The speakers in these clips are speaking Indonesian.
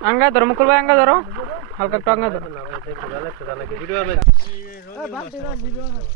Angga dorong mukul bae angga dorong. Halka tu angga dorong. Video amat. Eh, bang, dia video amat.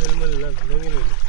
film lagi